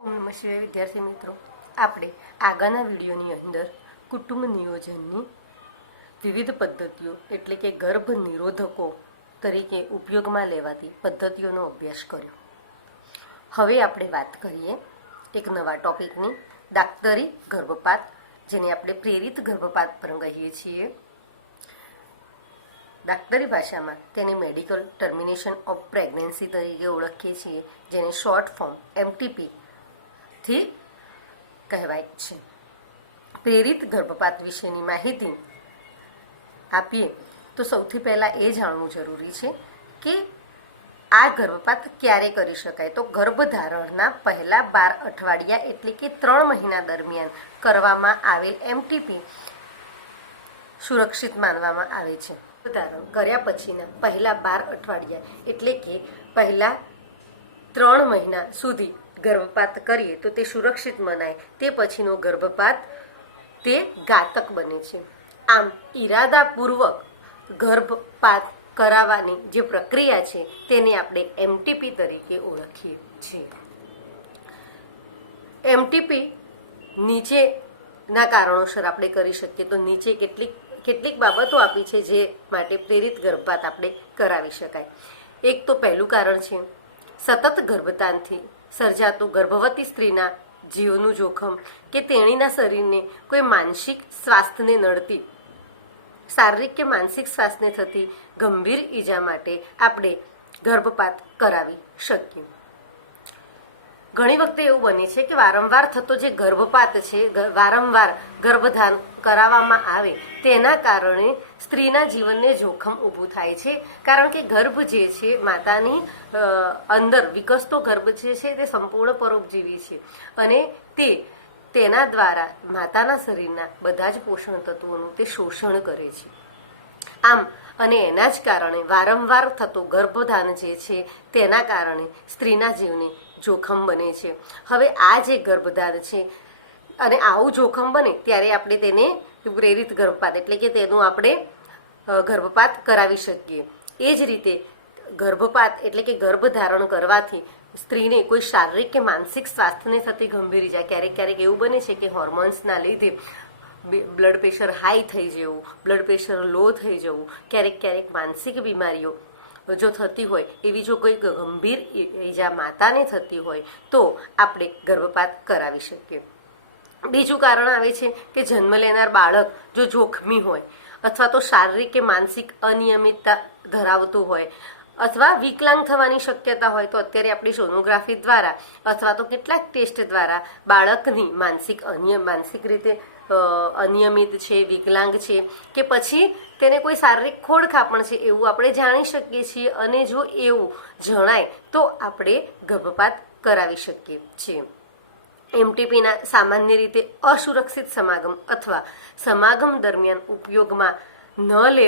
નમસ્તે વિદ્યાર્થી મિત્રો, આપણે આગળના વિડીયોની અંદર કુટુંબ નિયોજનની વિવિધ પદ્ધતિઓ એટલે કે ગર્ભ નિરોધકો તરીકે ઉપયોગમાં લેવાતી પદ્ધતિઓનો અભ્યાસ કર્યો. હવે આપણે વાત કરીએ એક નવા ટોપિકની, દાક્તરી ગર્ભપાત, જેને આપણે પ્રેરિત ગર્ભપાત પણ કહીએ છીએ. દાક્તરી ભાષામાં તેને મેડિકલ ટર્મિનેશન ઓફ પ્રેગ્નન્સી તરીકે ઓળખીએ છીએ, જેને શોર્ટ ફોર્મ MTP થી કહેવાય છે. પ્રેરિત ગર્ભપાત વિશેની માહિતી આપીએ તો સૌથી પહેલાં એ જાણવું જરૂરી છે કે આ ગર્ભપાત ક્યારે કરી શકાય. તો ગર્ભધારણના પહેલા 12 અઠવાડિયા એટલે કે 3 મહિના દરમિયાન કરવામાં આવેલ MTP સુરક્ષિત માનવામાં આવે છે. ગર્ભધારણ કર્યા પછીના પહેલા 12 અઠવાડિયા એટલે કે પહેલા 3 મહિના સુધી ગર્ભપાત કરીએ તો તે સુરક્ષિત મનાય. તે પછીનો ગર્ભપાત તે ઘાતક બને છે. આમ ઈરાદાપૂર્વક ગર્ભપાત કરાવવાની જે પ્રક્રિયા છે તેને આપણે MTP તરીકે ઓળખીએ છીએ. MTP નીચેના કારણોસર આપણે કરી શકીએ. તો નીચે કેટલીક બાબતો આપી છે જે માટે પ્રેરિત ગર્ભપાત આપણે કરાવી શકાય. એક તો પહેલું કારણ છે સતત ગર્ભધારણથી સર્જાતું ગર્ભવતી સ્ત્રીના જીવનું જોખમ કે તેણીના શરીરને કોઈ માનસિક સ્વાસ્થ્યને નડતી શારીરિક કે માનસિક સ્વાસ્થ્યને થતી ગંભીર ઈજા માટે આપણે ગર્ભપાત કરાવી શકીએ. ઘણી વખતે એવું બને છે કે વારંવાર થતો જે ગર્ભપાત છે, વારંવાર ગર્ભધારણ કરાવવામાં આવે તેના કારણે સ્ત્રીના જીવનને જોખમ ઊભું થાય છે. કારણ કે ગર્ભ જે છે, માતાની અંદર વિકસતો ગર્ભ જે છે તે સંપૂર્ણ પરોપજીવી છે અને તેના દ્વારા માતાના શરીરના બધા જ પોષણ તત્વોનું તે શોષણ કરે છે. આમ અને એના જ કારણે વારંવાર થતો ગર્ભધારણ જે છે તેના કારણે સ્ત્રીના જીવને જોખમ બને છે. હવે આ જે ગર્ભધારણ છે અને આવું જોખમ બને ત્યારે આપણે તેને પ્રેરિત ગર્ભપાત એટલે કે તેનું આપણે ગર્ભપાત કરાવી શકીએ. એ જ રીતે ગર્ભપાત એટલે કે ગર્ભધારણ કરવાથી સ્ત્રીને કોઈ શારીરિક કે માનસિક સ્વાસ્થ્યને થતી ગંભીર ઈજા, ક્યારેક એવું બને છે કે હોર્મોન્સના લીધે બ્લડ પ્રેશર હાઈ થઈ જવું, બ્લડ પ્રેશર લો થઈ જવું, ક્યારેક માનસિક બીમારીઓ જો થતી હોય, એવી જો કોઈ ગંભીર ઈજા માતાને થતી હોય તો આપણે ગર્ભપાત કરાવી શકીએ. બીજું કારણ આવે છે કે જન્મ લેનાર બાળક જો જોખમી હોય અથવા તો શારીરિક કે માનસિક અનિયમિતતા ધરાવતું હોય અથવા વિકલાંગ થવાની શક્યતા હોય તો અત્યારે આપણી સોનોગ્રાફી દ્વારા અથવા તો કેટલાક ટેસ્ટ દ્વારા બાળકની માનસિક રીતે અનિયમિત છે, વિકલાંગ છે કે પછી તેને કોઈ શારીરિક ખોડખાપણ છે એવું આપણે જાણી શકીએ છીએ. અને જો એવું જણાય તો આપણે ગર્ભપાત કરાવી શકીએ છીએ. MTPના સામાન્ય રીતે અસુરક્ષિત સમાગમ અથવા સમાગમ દરમિયાન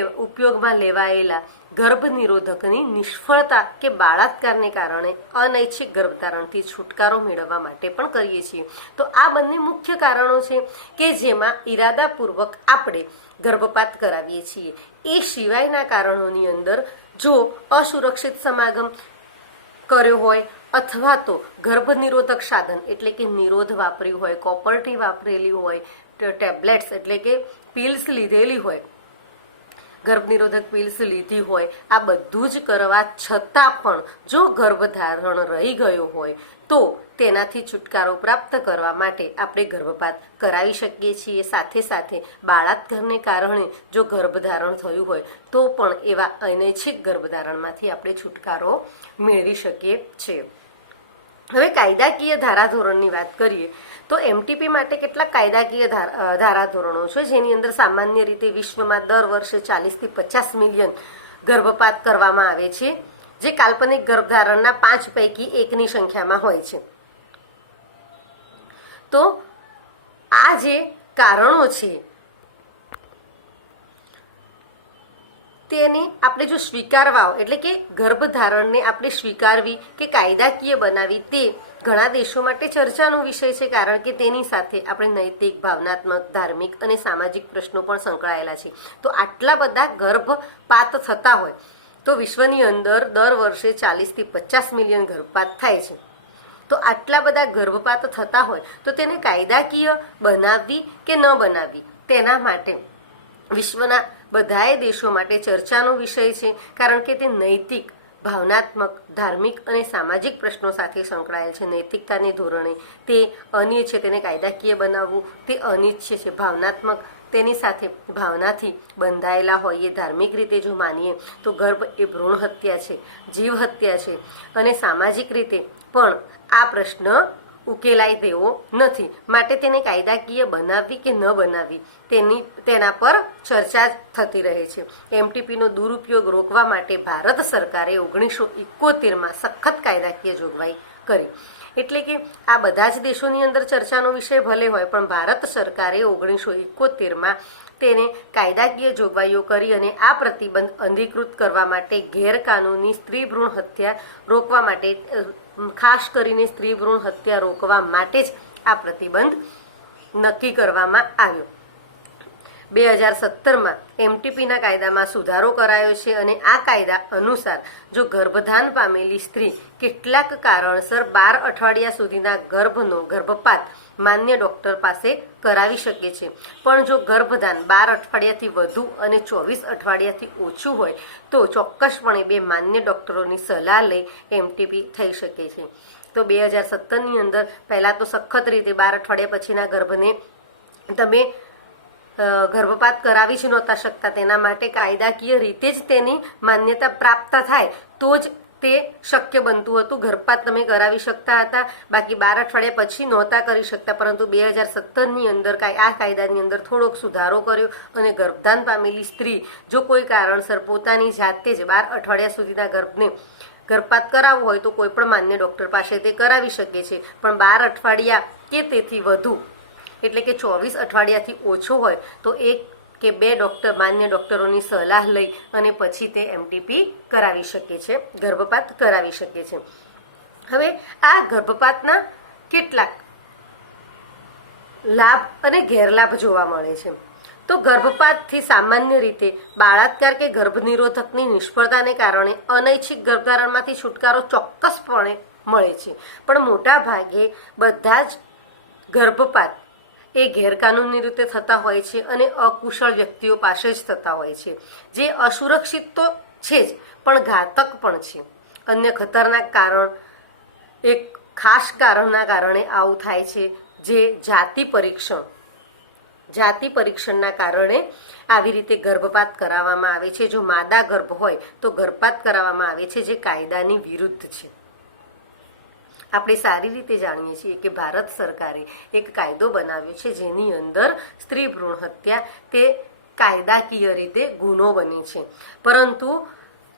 ઉપયોગમાં લેવાયેલા ગર્ભ નિરોધકની નિષ્ફળતા કે બળાત્કારને કારણે અનૈચ્છિક ગર્ભધારણથી છુટકારો મેળવવા માટે પણ કરીએ છીએ. તો આ બંને મુખ્ય કારણો છે કે જેમાં ઈરાદાપૂર્વક આપણે ગર્ભપાત કરાવીએ છીએ. એ સિવાયના કારણોની અંદર જો અસુરક્ષિત સમાગમ કર્યો હોય અથવા તો ગર્ભ નિરોધક સાધન એટલે કે નિરોધ વાપર્યું હોય, કોપરટી વાપરેલી હોય, ટેબ્લેટ્સ એટલે કે પિલ્સ લીધેલી હોય, ગર્ભ નિરોધક પિલ્સ લીધી હોય, આ બધું જ કરવા છતાં પણ જો ગર્ભધારણ રહી ગયો હોય તો તેનાથી છુટકારો પ્રાપ્ત કરવા માટે આપણે ગર્ભપાત કરાવી શકીએ છીએ. સાથે બળાત્કારને કારણે જો ગર્ભધારણ થયું હોય તો પણ એવા અનૈચ્છિક ગર્ભધારણમાંથી આપણે છુટકારો મેળવી શકીએ છીએ. હવે કાયદાકીય ધારાધોરણની વાત કરીએ તો MTP માટે કેટલાક કાયદાકીય ધારાધોરણો છે, જેની અંદર સામાન્ય રીતે વિશ્વમાં દર વર્ષે 40 થી 50 મિલિયન ગર્ભપાત કરવામાં આવે છે, જે કાલ્પનિક ગર્ભધારણના 5 પૈકી 1ની સંખ્યામાં હોય છે. તો આ જે કારણો છે તેને આપણે જો સ્વીકારવા એટલે કે ગર્ભધારણને આપણે સ્વીકારવી કે કાયદાકીય બનાવી તે ઘણા દેશો માટે ચર્ચાનો વિષય છે. કારણ કે તેની સાથે આપણે નૈતિક, ભાવનાત્મક, ધાર્મિક અને સામાજિક પ્રશ્નો પણ સંકળાયેલા છે. તો આટલા બધા ગર્ભપાત થતા હોય તો વિશ્વની અંદર દર વર્ષે 40 થી 50 મિલિયન ગર્ભપાત થાય છે. તો આટલા બધા ગર્ભપાત થતા હોય તો તેને કાયદાકીય બનાવવી કે ન બનાવવી, તેના માટે વિશ્વના બધાએ દેશો માટે ચર્ચાનો વિષય છે, કારણ કે તે નૈતિક, ભાવનાત્મક, ધાર્મિક અને સામાજિક પ્રશ્નો સાથે સંકળાયેલ છે. નૈતિકતાને ધોરણે તે અનિચ્છ છે, તેને કાયદાકીય બનાવવું તે અનિચ્છ છે. ભાવનાત્મક, તેની સાથે ભાવનાથી બંધાયેલા હોઈએ, ધાર્મિક રીતે જો માનીએ તો ગર્ભ એ ભ્રૂણ હત્યા છે, જીવ હત્યા છે. અને સામાજિક રીતે પણ આ પ્રશ્ન ઉકેલાય તેવો નથી, માટે તેને કાયદાકીય બનાવવી કે ન બનાવવી તેના પર ચર્ચા થતી રહે છે. એમટીપીનો દુરુપયોગ રોકવા માટે ભારત સરકારે 1971માં સખત કાયદાકીય જોગવાઈ કરી. એટલે કે આ બધા જ દેશોની અંદર ચર્ચાનો વિષય ભલે હોય, પણ ભારત સરકારે 1971માં તેને કાયદાકીય જોગવાઈઓ કરી અને આ પ્રતિબંધ અધિકૃત કરવા માટે ગેરકાનૂની સ્ત્રી ભ્રૂણ હત્યા રોકવા માટે, ખાસ કરીને સ્ત્રી ભ્રૂણ હત્યા રોકવા માટે જ આ પ્રતિબંધ નક્કી કરવામાં આવ્યો. 2017માં એમટીપીના કાયદામાં સુધારો કરાયો છે અને આ કાયદા અનુસાર જો ગર્ભધાન પામેલી સ્ત્રી કેટલાક કારણસર 12 અઠવાડિયા સુધીના ગર્ભપાત માન્ય ડોક્ટર પાસે કરાવી શકે છે, પણ જો ગર્ભધાન 12 અઠવાડિયાથી વધુ અને 24 અઠવાડિયાથી ઓછું હોય તો ચોક્કસપણે 2 માન્ય ડોક્ટરોની સલાહ લઈ એમટીપી થઈ શકે છે. તો 2017ની અંદર પહેલાં તો સખત રીતે 12 અઠવાડિયા પછીના ગર્ભને તમે ગર્ભપાત કરાવી જ નહોતા શકતા, તેના માટે કાયદાકીય રીતે જ તેની માન્યતા પ્રાપ્ત થાય તો જ તે શક્ય બનતું હતું. ગર્ભપાત તમે કરાવી શકતા હતા, બાકી 12 અઠવાડિયા પછી નહોતા કરી શકતા. પરંતુ 2017ની અંદર આ કાયદાની અંદર થોડોક સુધારો કર્યો અને ગર્ભધાન પામેલી સ્ત્રી જો કોઈ કારણસર પોતાની જાતે જ 12 અઠવાડિયા સુધીના ગર્ભપાત કરાવવો હોય તો કોઈ પણ માન્ય ડોક્ટર પાસે તે કરાવી શકે છે, પણ 12 અઠવાડિયા કે તેથી વધુ એટલે કે 24 અઠવાડિયાથી ઓછો હોય તો 1 કે 2 માન્ય ડોક્ટરોની સલાહ લઈ અને પછી તે એમટીપી કરાવી શકે છે, ગર્ભપાત કરાવી શકે છે. હવે આ ગર્ભપાતના કેટલાક લાભ અને ગેરલાભ જોવા મળે છે. તો ગર્ભપાતથી સામાન્ય રીતે બાળાત્કાર કે ગર્ભનિરોધકની નિષ્ફળતાને કારણે અનૈચ્છિક ગર્ભધારણમાંથી છુટકારો ચોક્કસપણે મળે છે, પણ મોટા ભાગે બધા જ ગર્ભપાત એ ગેરકાનૂની રીતે થતા હોય છે અને અકુશળ વ્યક્તિઓ પાસે જ થતા હોય છે, જે અસુરક્ષિત તો છે જ પણ ઘાતક પણ છે. અન્ય ખતરનાક કારણ, એક ખાસ કારણના કારણે આવું થાય છે, જે જાતિ પરીક્ષણના કારણે આવી રીતે ગર્ભપાત કરાવવામાં આવે છે. જો માદા ગર્ભ હોય તો ગર્ભપાત કરાવવામાં આવે છે, જે કાયદાની વિરુદ્ધ છે. આપણે સારી રીતે જાણીએ છીએ કે ભારત સરકારે એક કાયદો બનાવ્યો છે જેની અંદર સ્ત્રી ભ્રૂણ હત્યા તે કાયદાકીય રીતે ગુનો બની છે, પરંતુ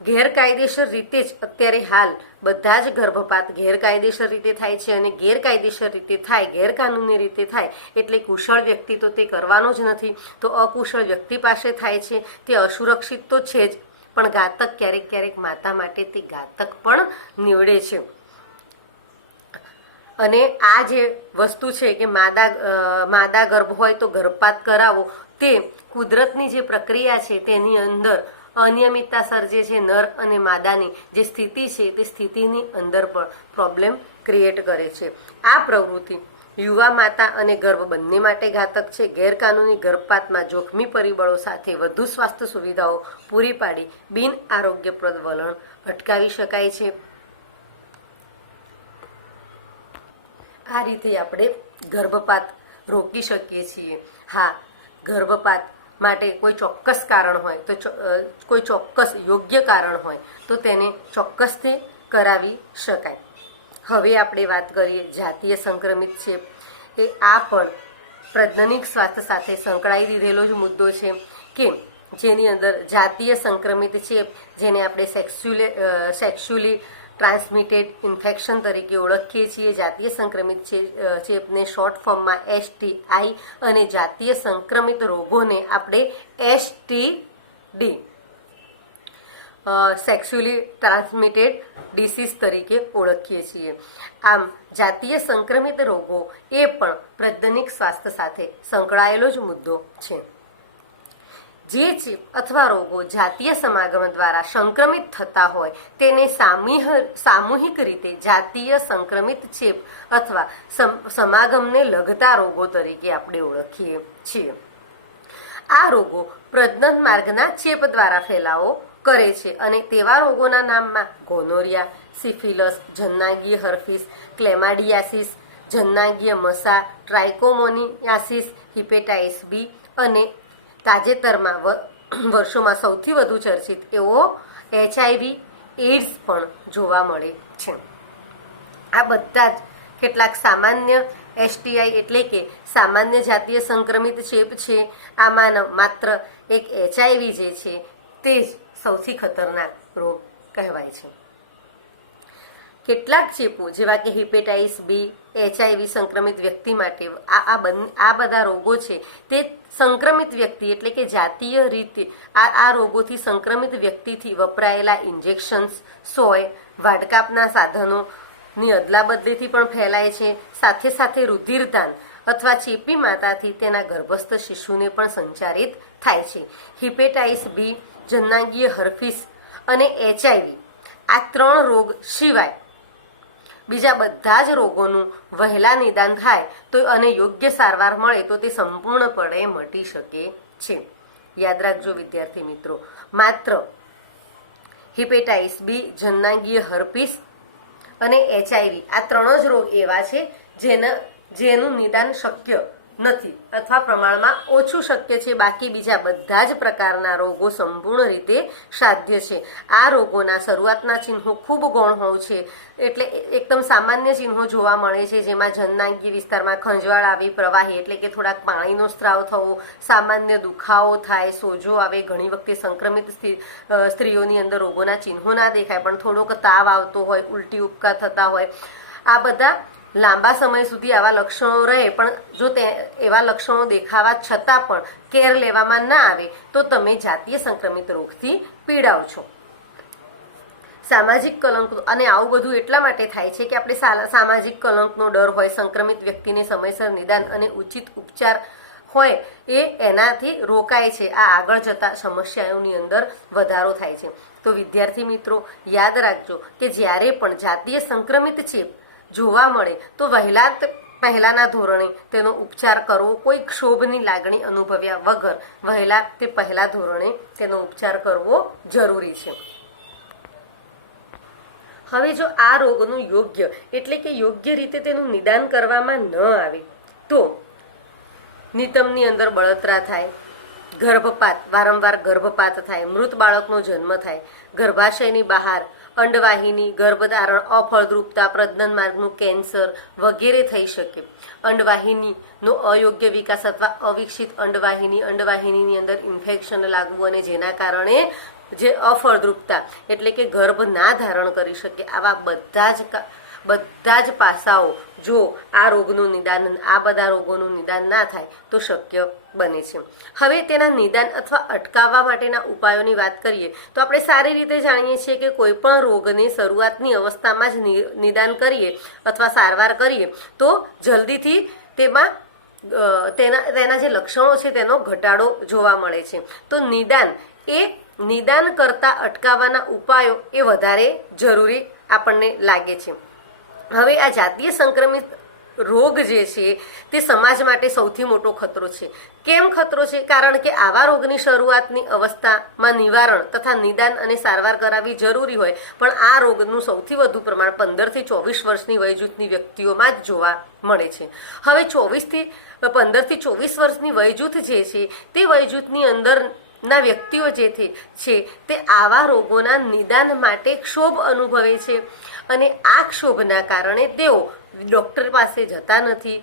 ગેરકાયદેસર રીતે જ અત્યારે હાલ બધા જ ગર્ભપાત ગેરકાયદેસર રીતે થાય છે અને ગેરકાયદેસર રીતે થાય, ગેરકાનૂની રીતે થાય એટલે કુશળ વ્યક્તિ તો તે કરવાનો જ નથી, તો અકુશળ વ્યક્તિ પાસે થાય છે. તે અસુરક્ષિત તો છે જ, પણ ઘાતક, ક્યારેક ક્યારેક માતા માટે તે ઘાતક પણ નીવડે છે. અને આ જે વસ્તુ છે કે માદા ગર્ભ હોય તો ગર્ભપાત કરાવો, તે કુદરતની જે પ્રક્રિયા છે તેની અંદર અનિયમિતતા સર્જે છે. નર અને માદાની જે સ્થિતિ છે તે સ્થિતિની અંદર પણ પ્રોબ્લેમ ક્રિએટ કરે છે. આ પ્રવૃત્તિ યુવા માતા અને ગર્ભ બંને માટે ઘાતક છે. ગેરકાનૂની ગર્ભપાતમાં જોખમી પરિબળો સાથે વધુ સ્વાસ્થ્ય સુવિધાઓ પૂરી પાડી બિન આરોગ્યપ્રદ વલણ અટકાવી શકાય છે. આ રીતે આપણે ગર્ભપાત રોકી શકીએ છીએ. હા, ગર્ભપાત માટે કોઈ ચોક્કસ કારણ હોય તો કોઈ ચોક્કસ યોગ્ય કારણ હોય તો તેને ચોક્કસથી કરાવી શકાય. હવે આપણે વાત કરીએ જાતીય સંક્રમિત ચેપ. એ આ પણ પ્રજનનિક સ્વાસ્થ્ય સાથે સંકળાઈ દીધેલો જ મુદ્દો છે કે જેની અંદર જાતીય સંક્રમિત ચેપ, જેને આપણે સેક્સ્યુઅલી ટ્રાન્સમિટેડ ઇન્ફેક્શન તરીકે ઓળખીએ છીએ. જાતીય સંક્રમિત ચેપને શોર્ટ ફોર્મમાં STI અને જાતીય સંક્રમિત રોગોને આપણે STD સેક્સ્યુઅલી ટ્રાન્સમિટેડ ડિસીઝ તરીકે ઓળખીએ છીએ. આમ જાતીય સંક્રમિત રોગો એ પણ પ્રજનનિક સ્વાસ્થ્ય સાથે સંકળાયેલો જ મુદ્દો છે. જે ચેપ અથવા રોગો જાતીય સમાગમ દ્વારા સંક્રમિત થતા હોય તેને સામૂહિક રીતે જાતીય સંક્રમિત ચેપ અથવા સમાગમને લગતા રોગો તરીકે આપણે ઓળખીએ છીએ. આ રોગો પ્રજનન માર્ગના ચેપ દ્વારા ફેલાવો કરે છે અને તેવા રોગોના નામમાં ગોનોરિયા, સિફિલસ, જન્નાંગીય હર્પીસ, ક્લેમાડિયાસિસ, જન્નાંગીય મસા, ટ્રાઇકોમોનિયાસિસ, હિપેટાઇટિસ બી અને તાજેતરમાં વર્ષોમાં સૌથી વધુ ચર્ચિત એવો HIV એઇડ્સ પણ જોવા મળે છે. આ બધા જ કેટલાક સામાન્ય STI એટલે કે સામાન્ય જાતીય સંક્રમિત ચેપ છે. આમાં માત્ર એક HIV જે છે તે જ સૌથી ખતરનાક રોગ કહેવાય છે. કેટલાક ચેપો જેવા કે હિપેટાઇટિસ બી, HIV સંક્રમિત વ્યક્તિ માટે આ બધા રોગો છે તે સંક્રમિત વ્યક્તિ એટલે કે જાતીય રીતે આ રોગોથી સંક્રમિત વ્યક્તિથી વપરાયેલા ઇન્જેક્શન્સ, સોય, વાડકાપના સાધનોની અદલાબદલીથી પણ ફેલાય છે. સાથે સાથે રુધિરદાન અથવા ચેપી માતાથી તેના ગર્ભસ્થ શિશુને પણ સંચારિત થાય છે. હિપેટાઇટિસ બી, જન્નાંગીય હર્પીસ અને HIV આ 3 રોગ સિવાય બીજા બધા જ રોગોનું વહેલા નિદાન થાય તો અને યોગ્ય સારવાર મળે તો તે સંપૂર્ણપણે મટી શકે છે. યાદ રાખજો વિદ્યાર્થી મિત્રો, માત્ર હિપેટાઇટિસ બી, જન્નાંગીય હર્પીસ અને HIV આ 3 જ રોગ એવા છે જેનું નિદાન શક્ય નથી અથવા પ્રમાણમાં ઓછું શક્ય છે. બાકી બીજા બધા જ પ્રકારના રોગો સંપૂર્ણ રીતે સાધ્ય છે. આ રોગોના શરૂઆતના ચિહ્નો ખૂબ ગૌણ હોય છે એટલે એકદમ સામાન્ય ચિહ્નો જોવા મળે છે, જેમાં જન્નાંગી વિસ્તારમાં ખંજવાળ આવી, પ્રવાહી એટલે કે થોડાક પાણીનો સ્ત્રાવ થવો, સામાન્ય દુખાવો થાય, સોજો આવે. ઘણી વખતે સંક્રમિત સ્ત્રીઓની અંદર રોગોના ચિહ્નો ના દેખાય પણ થોડોક તાવ આવતો હોય, ઉલટી ઉપકા થતા હોય. આ બધા લાંબા સમય સુધી આવા લક્ષણો રહે પણ જો એવા લક્ષણો દેખાવા છતાં પણ કેર લેવામાં ના આવે તો તમે જાતીય સંક્રમિત રોગથી પીડાવ છો. સામાજિક કલંક, અને આવું બધું એટલા માટે થાય છે કે આપણે સામાજિક કલંકનો ડર હોય, સંક્રમિત વ્યક્તિને સમયસર નિદાન અને ઉચિત ઉપચાર હોય એનાથી રોકાય છે. આ આગળ જતા સમસ્યાઓની અંદર વધારો થાય છે. તો વિદ્યાર્થી મિત્રો યાદ રાખજો કે જ્યારે પણ જાતીય સંક્રમિત ચેપ જોવા મળે તો પહેલાના ધોરણે તેનો ઉપચાર કરવો. કોઈ ક્ષોભની લાગણી અનુભવ્યા વગર પહેલા ધોરણે તેનો ઉપચાર કરવો જરૂરી છે. હવે જો આ રોગનું યોગ્ય એટલે કે યોગ્ય રીતે તેનું નિદાન કરવામાં ન આવે તો નિતંબની અંદર બળતરા થાય, વારંવાર ગર્ભપાત થાય, મૃત બાળકનો જન્મ થાય, ગર્ભાશયની બહાર અંડવાહિની, ગર્ભધારણ, અફળદ્રુપતા, પ્રજનન માર્ગનું કેન્સર વગેરે થઈ શકે. અંડવાહિનીનો અયોગ્ય વિકાસ અથવા અવિકસિત અંડવાહિનીની અંદર ઇન્ફેક્શન લાગવું અને જેના કારણે જે અફળદ્રુપતા એટલે કે ગર્ભ ના ધારણ કરી શકે. આવા બધા જ પાસાઓ જો આ બધા રોગોનું નિદાન ના થાય તો શક્ય બને છે. હવે તેના નિદાન અથવા અટકાવવા માટેના ઉપાયોની વાત કરીએ તો આપણે સારી રીતે જાણીએ છીએ કે કોઈ પણ રોગને શરૂઆતની અવસ્થામાં જ નિદાન કરીએ અથવા સારવાર કરીએ તો જલ્દીથી તેના જે લક્ષણો છે તેનો ઘટાડો જોવા મળે છે. તો નિદાન કરતા અટકાવવાના ઉપાયો એ વધારે જરૂરી આપણને લાગે છે. હવે આ જાતીય સંક્રમિત રોગ જે છે તે સમાજ માટે સૌથી મોટો ખતરો છે. કેમ ખતરો છે? કારણ કે આવા રોગની શરૂઆતની અવસ્થામાં નિવારણ તથા નિદાન અને સારવાર કરાવવી જરૂરી હોય પણ આ રોગનું સૌથી વધુ પ્રમાણ 15 થી 24 વર્ષની વયજૂથની વ્યક્તિઓમાં જ જોવા મળે છે. હવે 15 થી 24 વર્ષની વયજૂથ જે છે તે વયજૂથની અંદરના વ્યક્તિઓ જે છે તે આવા રોગોના નિદાન માટે ક્ષોભ અનુભવે છે અને આ ક્ષોભના કારણે તેઓ ડૉક્ટર પાસે જતા નથી,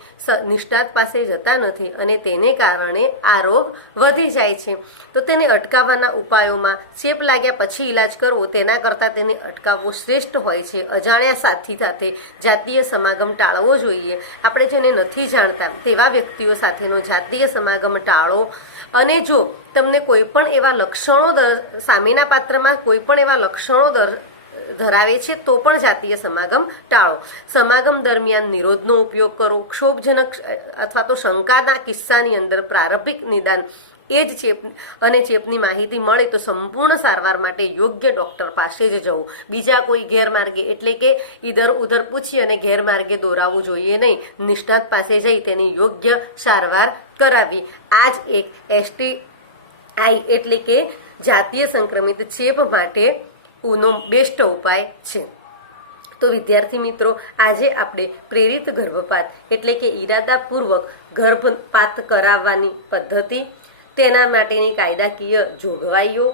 નિષ્ણાત પાસે જતા નથી અને તેને કારણે આ રોગ વધી જાય છે. તો તેને અટકાવવાના ઉપાયોમાં ચેપ લાગ્યા પછી ઈલાજ કરવો તેના કરતાં તેને અટકાવવો શ્રેષ્ઠ હોય છે. અજાણ્યા સાથી સાથે જાતીય સમાગમ ટાળવો જોઈએ. આપણે જેને નથી જાણતા તેવા વ્યક્તિઓ સાથેનો જાતીય સમાગમ ટાળો. અને જો તમને કોઈ પણ એવા લક્ષણો સામેના પાત્રમાં કોઈ પણ એવા લક્ષણો ધરાવે છે તો પણ જાતીય સમાગમ ટાળો. સમાગમ દરમિયાન નિરોધનો ઉપયોગ કરો. ક્ષોભજનક અથવા તો શંકાના કિસ્સાની અંદર પ્રારંભિક નિદાન એ જ ચેપની માહિતી મળે તો સંપૂર્ણ સારવાર માટે યોગ્ય ડૉક્ટર પાસે જ જવું, બીજા કોઈ ગેરમાર્ગે એટલે કે ઇધર ઉધર પૂછી અને ગેરમાર્ગે દોરાવવું જોઈએ નહીં. નિષ્ણાત પાસે જઈ તેની યોગ્ય સારવાર કરાવી. આ જ એક STI એટલે કે જાતીય સંક્રમિત ચેપ માટે નો બેસ્ટ ઉપાય છે. તો વિદ્યાર્થી મિત્રો, આજે આપણે પ્રેરિત ગર્ભપાત એટલે કે ઈરાદાપૂર્વક ગર્ભપાત કરાવવાની પદ્ધતિ, તેના માટેની કાયદાકીય જોગવાઈઓ,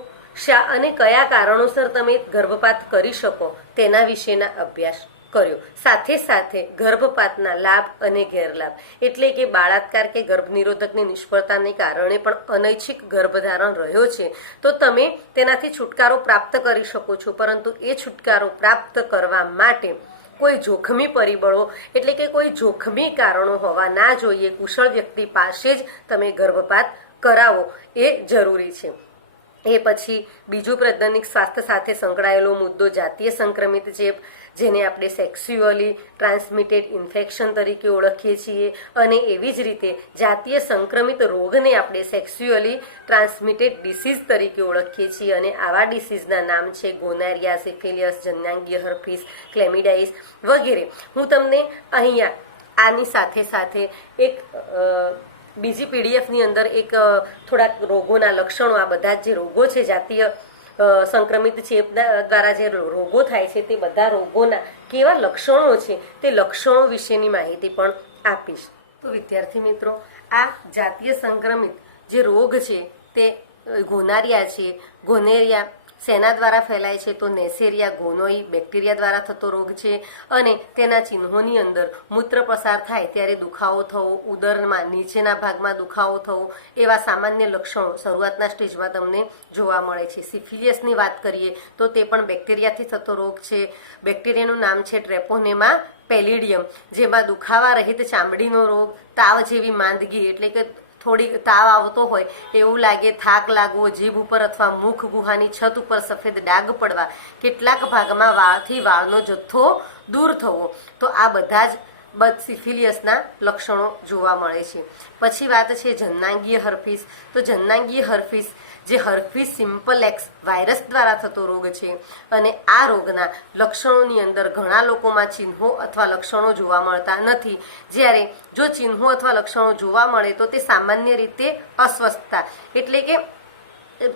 શા અને કયા કારણોસર તમે ગર્ભપાત કરી શકો તેના વિશેના અભ્યાસ કર્યો. સાથે સાથે ગર્ભપાતના લાભ અને ગેરલાભ એટલે કે બળાત્કાર કે ગર્ભનિરોધકની નિષ્ફળતાને કારણે પણ અનૈચ્છિક ગર્ભધારણ રહ્યો છે તો તમે તેનાથી છુટકારો પ્રાપ્ત કરી શકો છો, પરંતુ એ છુટકારો પ્રાપ્ત કરવા માટે કોઈ જોખમી પરિબળો એટલે કે કોઈ જોખમી કારણો હોવા ના જોઈએ. કુશળ વ્યક્તિ પાસે જ તમે ગર્ભપાત કરાવો એ જરૂરી છે. એ પછી બીજું પ્રજનનિક સ્વાસ્થ્ય સાથે સંકળાયેલો મુદ્દો જાતીય સંક્રમિત ચેપ, જેને આપણે સેક્સ્યુઅલી ટ્રાન્સમિટેડ ઇન્ફેક્શન તરીકે ઓળખીએ છીએ, અને એવી જ રીતે જાતીય સંક્રમિત રોગને આપણે સેક્સ્યુઅલી ટ્રાન્સમિટેડ ડિસીઝ તરીકે ઓળખીએ છીએ. અને આવા ડિસીઝના નામ છે ગોનેરિયા, સિફિલિયસ, જનનાંગીય હર્પીસ, ક્લેમિડાઇસ વગેરે. હું તમને અહીંયા આની સાથે સાથે એક બીજી પીડીએફની અંદર એક થોડાક રોગોના લક્ષણો, આ બધા જે રોગો છે જાતીય સંક્રમિત ચેપ દ્વારા જે રોગો થાય છે તે બધા રોગોના કેવા લક્ષણો છે તે લક્ષણો વિશેની માહિતી પણ આપીશ. તો વિદ્યાર્થી મિત્રો, આ જાતીય સંક્રમિત જે રોગ છે તે ગોનારિયા છે. ગોનેરિયા શેના દ્વારા ફેલાય છે તો નેસેરિયા ગોનોઈ બેક્ટેરિયા દ્વારા થતો રોગ છે. અને તેના ચિહ્નોની અંદર મૂત્ર પસાર થાય ત્યારે દુખાવો થવો, ઉદરમાં નીચેના ભાગમાં દુખાવો થવો, એવા સામાન્ય લક્ષણો શરૂઆતના સ્ટેજમાં તમને જોવા મળે છે. સિફિલિયસની વાત કરીએ તો તે પણ બેક્ટેરિયાથી થતો રોગ છે. બેક્ટેરિયાનું નામ છે ટ્રેપોનેમા પેલિડિયમ, જેમાં દુખાવા રહિત ચામડીનો રોગ, તાવ જેવી માંદગી એટલે કે થોડી તાવ આવતો હોય એવું લાગે, થાક લાગવો, જીભ ઉપર અથવા મુખ ગુહાની છત ઉપર સફેદ ડાઘ પડવા, કેટલાક ભાગમાં વાળથી વાળનો જથ્થો દૂર થવો, તો આ બધા જ સિફિલિયસના લક્ષણો જોવા મળે છે. પછી વાત છે જનનાંગીય હર્પીસ. તો જનનાંગીય હર્પીસ જે હર્પીસ સિમ્પલેક્સ વાયરસ દ્વારા થતો રોગ છે, અને આ રોગના લક્ષણોની અંદર ઘણા લોકોમાં ચિહ્નો અથવા લક્ષણો જોવા મળતા નથી. જ્યારે જો ચિહ્નો અથવા લક્ષણો જોવા મળે તો તે સામાન્ય રીતે અસ્વસ્થતા એટલે કે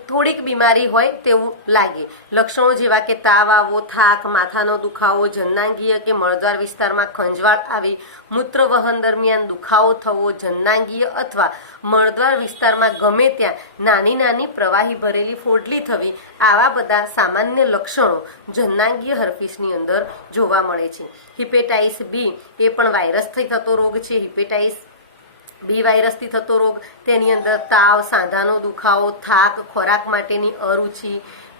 થોડીક બીમારી હોય તેવું લાગે. લક્ષણો જેવા કે તાવ આવવો, થાક, માથાનો દુખાવો, જનનાંગીય કે મળદ્વાર વિસ્તારમાં ખંજવાળ આવી, મૂત્રવહન દરમિયાન દુખાવો થવો, જનનાંગીય અથવા મળદ્વાર વિસ્તારમાં ગમે ત્યાં નાની નાની પ્રવાહી ભરેલી ફોડલી થવી, આવા બધા સામાન્ય લક્ષણો જનનાંગીય હર્પીસની અંદર જોવા મળે છે. હિપેટાઇટિસ બી એ પણ વાયરસથી થતો રોગ છે. હિપેટાઇટિસ બી વાયરસથી થતો રોગ, તેની અંદર તાવ, સાંધાનો દુખાવો, થાક, ખોરાક માટેની અરુચિ,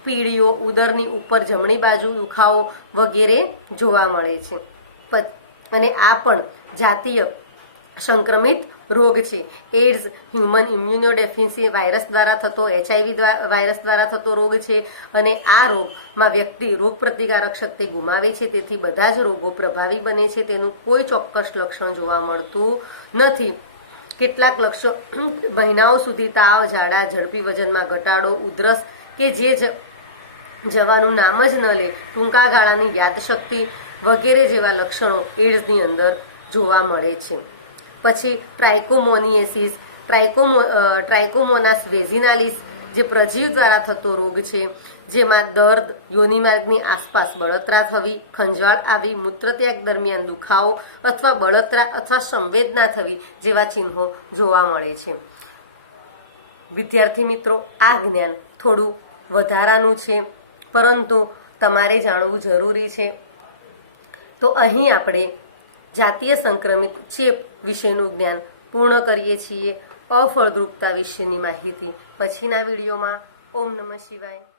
પીળીઓ, ઉદરની ઉપર જમણી બાજુ દુખાવો વગેરે જોવા મળે છે. અને આ પણ જાતીય સંક્રમિત રોગ છે. એડ્સ, હ્યુમન ઇમ્યુનોડેફિશિયન્સી વાયરસ દ્વારા થતો, HIV વાયરસ દ્વારા થતો રોગ છે. અને આ રોગમાં વ્યક્તિ રોગ પ્રતિકારક શક્તિ ગુમાવે છે, તેથી બધા જ રોગો પ્રભાવી બને છે. તેનું કોઈ ચોક્કસ લક્ષણ જોવા મળતું નથી. કેટલાક લક્ષણો મહિનાઓ સુધી તાવ, ઝાડા, ઝડપી વજનમાં ઘટાડો, ઉધરસ કે જે જવાનું નામ જ ન લે, ટૂંકા ગાળાની યાદશક્તિ વગેરે જેવા લક્ષણો એડ્સની અંદર જોવા મળે છે. પછી ટ્રાઇકોમોનિએસિસ, ટ્રાઇકોમોનાસ વેઝિનાલિસ જે પ્રજીવ દ્વારા થતો રોગ છે, જેમાં દર્દ, યોનિમાર્ગની આસપાસ બળતરા થવી, ખંજવાળ આવી, મૂત્રત્યાગ દરમિયાન દુખાવો અથવા બળતરા અથવા સંવેદના થવી જેવા ચિહ્નો જોવા મળે છે. વિદ્યાર્થી મિત્રો, આ જ્ઞાન થોડું વધારાનું છે, પરંતુ તમારે જાણવું જરૂરી છે. તો અહીં આપણે જાતીય સંક્રમિત ચેપ વિશેનું જ્ઞાન પૂર્ણ કરીએ છીએ. અફળદ્રુપતા વિશેની માહિતી પછીના વિડીયોમાં. ઓમ નમઃ શિવાય.